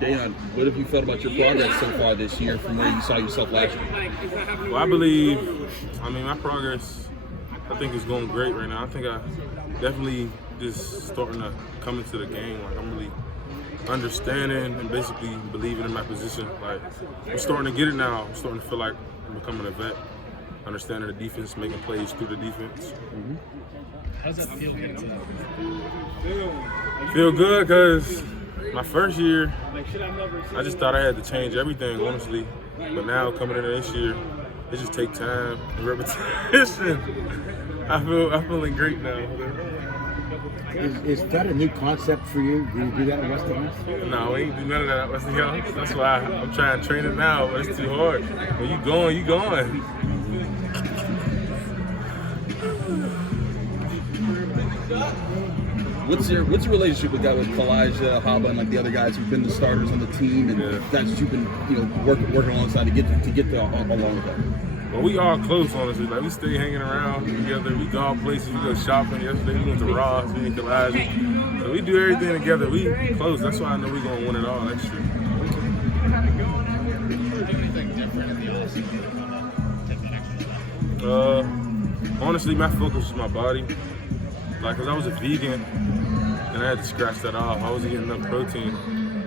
Dayon, what have you felt about your progress so far this year from where you saw yourself last year? Well, my progress, I think is going great right now. I think I definitely just starting to come into the game. Like, I'm really understanding and basically believing in my position. Like, I'm starting to get it now. I'm starting to feel like I'm becoming a vet, understanding the defense, making plays through the defense. Mm-hmm. How does that feel getting to that? Feel good because my first year, I just thought I had to change everything, honestly. But now coming into this year, it just takes time and repetition. I'm feeling great now. Is that a new concept for you? Do you do that at Westinghouse? No, we ain't do none of that at Westinghouse. That's why I'm trying to train it now, but it's too hard. When you going, you going. What's your relationship with Kalijah, Haba, and like the other guys who've been the starters on the team, and that's what you've been working alongside to get along with them? Well, we all close, honestly. Like, we stay hanging around together. We go out places. We go shopping. Yesterday we went to Ross. Me and Kalijah. So we do everything together. We close. That's why I know we're gonna win it all next year. Honestly, my focus was my body. Like, cause I was a vegan, and I had to scratch that off. I wasn't getting enough protein.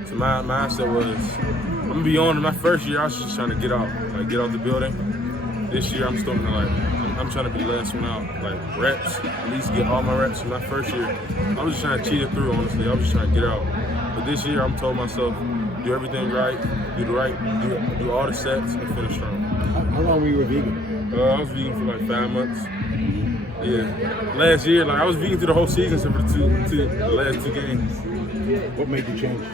So my mindset was, I'm gonna be honest, my first year I was just trying to get out the building. This year I'm starting to I'm trying to be last one out, like reps, at least get all my reps. In my first year, I was just trying to cheat it through, honestly. I was just trying to get out. But this year I'm told myself, do everything right, do all the sets, and finish strong. How long were you a vegan? I was vegan for like 5 months. Yeah, last year, like I was vegan through the whole season except for the last two games. What made you change?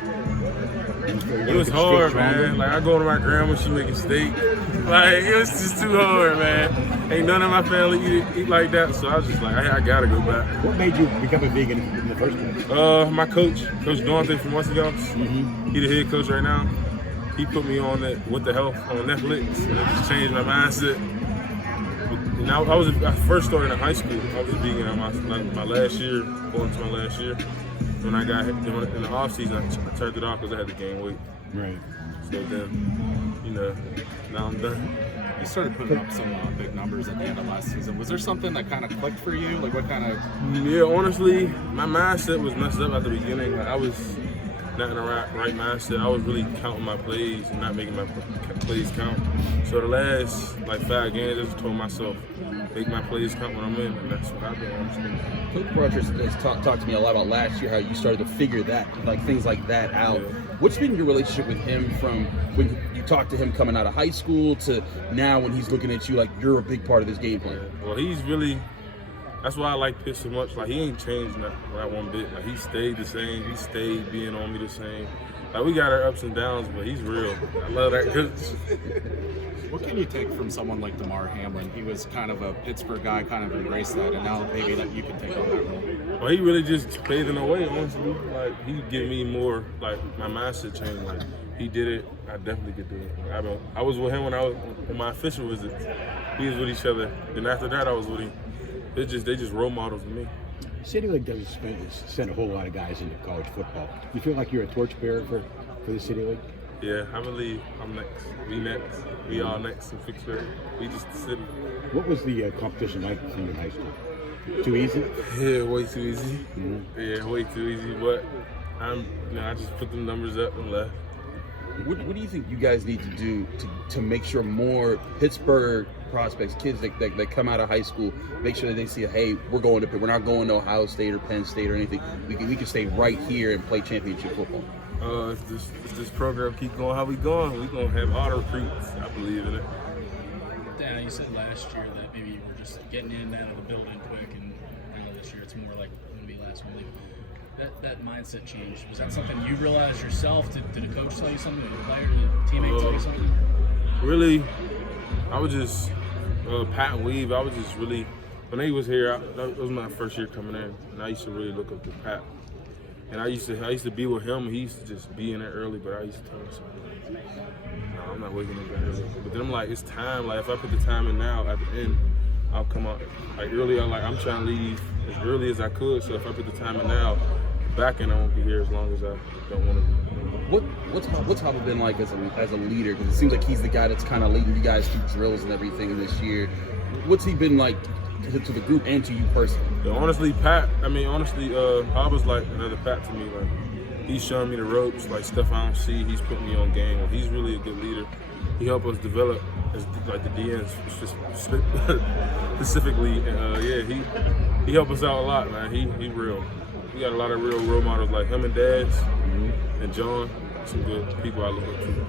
It was hard, man. Like, I go to my grandma, she making steak. Like, it was just too hard, man. Ain't none of my family eat like that, so I was just like, I gotta go back. What made you become a vegan in the first place? My coach Dayon from Westinghouse. Mm-hmm. He the head coach right now. He put me on that What the Health on Netflix, and it just changed my mindset. And I first started in high school. I was a vegan in my last year, going into my last year. When I got hit in the off season, I turned it off because I had to gain weight. Right. So then, now I'm done. You started putting up some big numbers at the end of last season. Was there something that kind of clicked for you? Like, what kind of? Yeah, honestly, my mindset was messed up at the beginning. Like, I was not in the right mindset. I was really counting my plays and not making my plays count. So the last 5 games, I just told myself, make my plays count when I'm in, and that's what happened, honestly. Coach Rogers has talked to me a lot about last year, how you started to figure that, things like that out. Yeah. What's been your relationship with him from when you talked to him coming out of high school to now when he's looking at you like you're a big part of this game plan? Yeah. Well, he's really, that's why I like Pitt so much. Like, he ain't changed that one bit. Like, he stayed the same. He stayed being on me the same. Like, we got our ups and downs, but he's real. I love that coach. What can you take from someone like DeMar Hamlin? He was kind of a Pittsburgh guy, kind of embraced that, and now maybe that you can take on that role. Well, he really just paved in a way, honestly. Like, he gave me more, my mindset changed. Like, he did it, I definitely could do it. I was with him when I was on my official visits. We was with each other, and after that I was with him. They just role models to me. City League doesn't send a whole lot of guys into college football. Do you feel like you're a torchbearer for the City League? Yeah, I believe I'm next. We next. We all next in Pittsburgh. We just the city. What was the competition like for you in high school? Too easy? Yeah, way too easy. Mm-hmm. Yeah, way too easy. But I just put the numbers up and left. What do you think you guys need to do to make sure more Pittsburgh prospects, kids that come out of high school, make sure that they see, hey, we're going to Pitt. We're not going to Ohio State or Penn State or anything. We can stay right here and play championship football. If this program keep going how we going, we're going to have all the recruits. I believe in it. Dan, you said last year that maybe you were just getting in and out of the building quick, and this year it's more like when we last one leave. That mindset change, was that something you realized yourself? Did a coach tell you something? Did a player, did a teammate tell you something? Really, I was just Pat and Weave. I was just really, when he was here, that was my first year coming in, and I used to really look up to Pat. And I used to be with him. He used to just be in there early, but I used to tell him something. No, I'm not waking up that early. But then I'm like, it's time. Like, if I put the time in now, at the end, I'll come out early. I'm trying to leave as early as I could. So if I put the time in now, back end I won't be here as long as I don't want to be. What's Hopper been like as a leader? Because it seems like he's the guy that's kind of leading you guys through drills and everything this year. What's he been like to the group and to you personally? Yeah, honestly, Hopper's like another Pat to me. Like, he's showing me the ropes, like stuff I don't see. He's putting me on game. Like, he's really a good leader. He helped us develop as like the DNs specifically. He helped us out a lot, man. He real. We got a lot of real role models like him and Dads and John. Some good people I look up to.